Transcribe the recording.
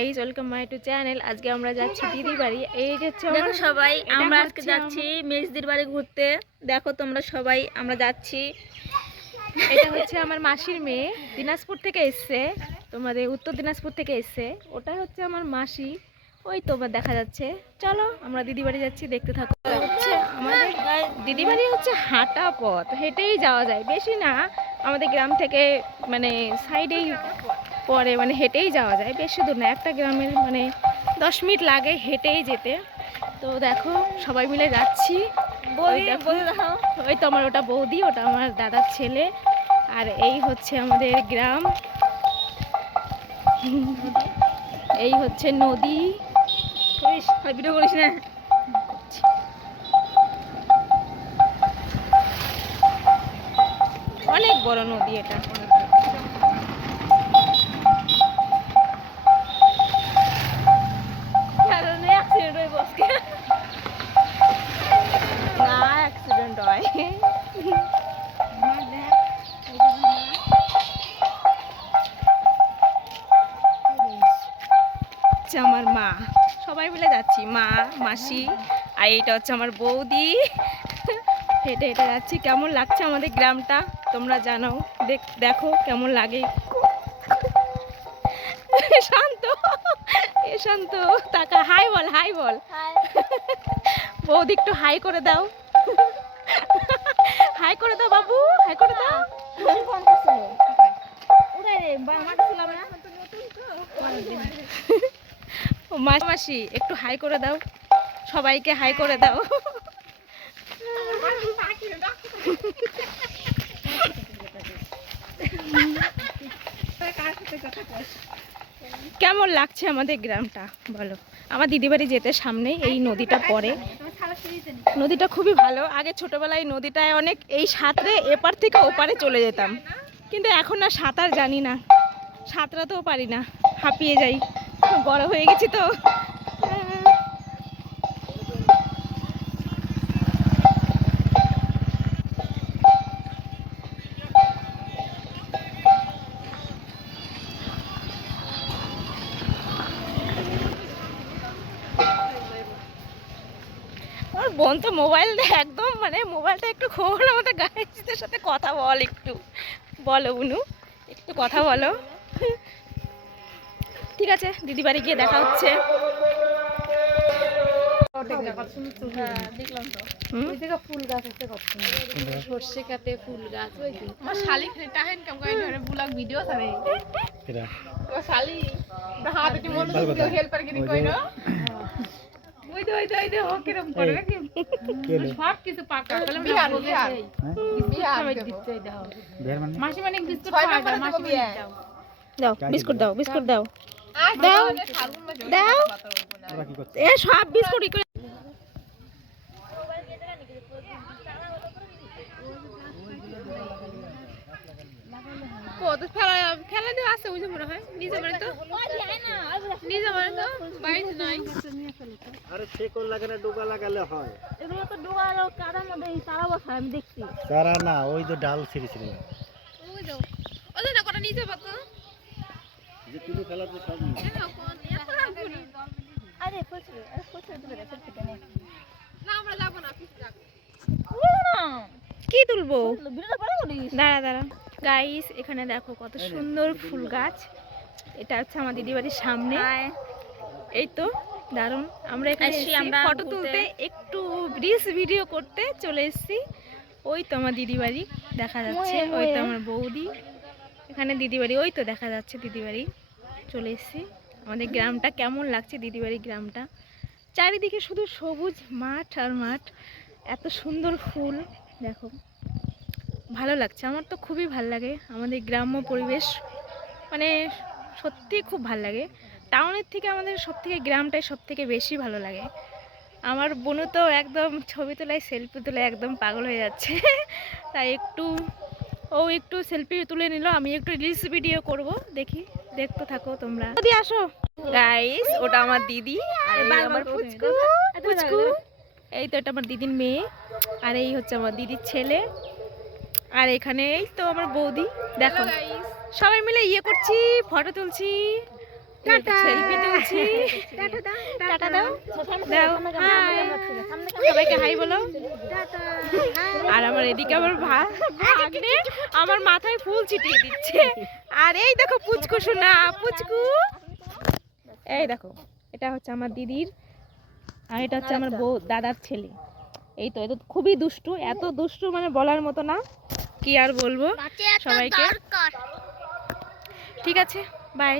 Guys, welcome my to channel. আজকে আমরা যাচ্ছি দিদি বাড়ি। এই হচ্ছে দেখো সবাই, আমরা আজকে যাচ্ছি মেজদির বাড়ি ঘুরতে। দেখো তোমরা সবাই, আমরা যাচ্ছি। এটা হচ্ছে আমার মাসির মেয়ে, দিনাজপুর থেকে এসছে, তোমাদের উত্তর দিনাজপুর থেকে এসছে। ওটা হচ্ছে আমার মাসি, ওই তোমার দেখা যাচ্ছে। চলো আমরা দিদি বাড়ি যাচ্ছি, দেখতে থাকো। হচ্ছে আমাদের দিদি বাড়ি হচ্ছে হাঁটা পথ, হেঁটেই যাওয়া যায়, বেশি না। আমাদের গ্রাম থেকে মানে সাইডেই পরে, মানে হেঁটেই যাওয়া যায়, বেশি দূর না। একটা গ্রামের মানে 10 মিনিট লাগে হেঁটেই যেতে। তো দেখো সবাই মিলে যাচ্ছি। ওই তো আমার ওটা বৌদি, ওটা আমার দাদার ছেলে। আর এই হচ্ছে আমাদের গ্রাম, এই হচ্ছে নদী। ভিডিও করিস না। অনেক বড় নদী এটা। না, অ্যাক্সিডেন্ট হয়। আমার মা, সবাই মিলে যাচ্ছি, মা, মাসি, আর এইটা হচ্ছে আমার বৌদি। হেঁটে হেঁটে যাচ্ছি। কেমন লাগছে আমাদের গ্রামটা তোমরা জানাও। দেখো কেমন লাগে। শান্ত, এ শান্ত, টাকা হাই বল, হাই বল। বৌদি একটু হাই করে দাও, হাই করে দাও বাবু, হাই করে দাও। মাসি একটু হাই করে দাও, সবাইকে হাই করে দাও। কেমন লাগছে আমাদের গ্রামটা বলো। আমার দিদি বাড়ি যেতে সামনেই এই নদীটা পড়ে। নদীটা খুবই ভালো। আগে ছোটবেলায় নদীটায় অনেক এই সাঁতরে এপার থেকে ওপারে চলে যেতাম, কিন্তু এখন আর সাঁতার জানি না, সাঁতরাতেও পারি না, হাঁপিয়ে যাই, বড় হয়ে গেছি তো। আমার বোন তো মোবাইল একদম, মানে মোবাইলটা একটু খোল, আমাদের গাইজদের সাথে কথা বল, একটু বলো বুনু, একটু কথা বলো। ঠিক আছে, দিদি বাড়ি গিয়ে দেখা হচ্ছে। ফুল গাছ আছে, সর্ষে কাটে ফুল গাছ। ওই তো আমার শালি টাহেন কাম করে ধরে ব্লগ ভিডিও করে এরা ও শালি হাত কি মন হেল্পার কি কইনো। ওই দে ও কিরম করে নাকি সব কিছু পাকা বলে বিহার দিতে দাও। মাসি মানে বিস্কুট খাওয়া দাও, মাসি দাও বিস্কুট, দাও বিস্কুট, দাও দাও দাও, এ সব বিস্কুট করে। কত খেলা খেলা দিয়ে আছে, ওই যে মনে হয় নিজে মানে তো বাইরে নাই। আরে শেকল লাগে না, ডোগা লাগালে হয়। এগুলো তো ডোগালো কাদার মধ্যে তারা বসা আমি দেখছি। তারা না, ওই তো ডাল ছিঁড়ে ছিঁড়ে ওই দাও ওদের না কটা নিচে পাতো যে তুমি খেলাতে সব আরে কোচে দিবে রে ফেলতে কেন না, আমরা যাব না, পিছ যাব কি তুলবো, দাঁড়া দাঁড়া। গাইস এখানে দেখো কত সুন্দর ফুল গাছ। এটা হচ্ছে আমার দিদি বাড়ির সামনে। এই তো দারুণ। আমরা এখানে ফটো তুলতে, একটু রিলস ভিডিও করতে চলে এসেছি। ওই তো আমার দিদি বাড়ি দেখা যাচ্ছে, ওই তো আমার বৌদি, এখানে দিদি বাড়ি, ওই তো দেখা যাচ্ছে দিদি বাড়ি। চলে এসেছি। আমাদের গ্রামটা কেমন লাগছে, দিদি বাড়ির গ্রামটা, চারিদিকে শুধু সবুজ মাঠ আর মাঠ, এত সুন্দর ফুল। দেখো ভালো লাগছে, আমার তো খুবই ভালো লাগে আমাদের গ্রাম্য পরিবেশ, মানে সত্যি খুব ভালো লাগে। টাউনের থেকে আমাদের সব থেকে গ্রামটাই সব থেকে বেশি ভালো লাগে। আমার বোনও তো একদম ছবি তোলায়, সেলফি তোলায় একদম পাগল হয়ে যাচ্ছে। তাই একটু সেলফি তুলে নিল, আমি একটু রিলস ভিডিও করব, দেখতে থাকো তোমরা। দিদি আসো গাইস, ওটা আমার দিদি, আর এই আমার পুচকু, এই তো এটা আমার দিদির মেয়ে, আর এই হচ্ছে আমার দিদির ছেলে, আর এখানে এই তো আমার বৌদি। দেখো সবাই মিলে ইয়ে করছি, ফটো তুলছি। টাটা সেলফি তুলছি টাটা দাও দাও হাই সবাইকে হাই বলো আর আমার এদিকে আমার ভাগ্নে আমার মাথায় ফুল ছিটিয়ে দিচ্ছে আর এই দেখো পুচকু শোনা পুচকু এই দেখো এটা হচ্ছে আমার দিদির আর এটা হচ্ছে আমার বউ দাদার ছেলে এই তো এটা খুবই দুষ্টু এত দুষ্টু মানে বলার মতো না কি আর বলবো সবাইকে ঠিক আছে বাই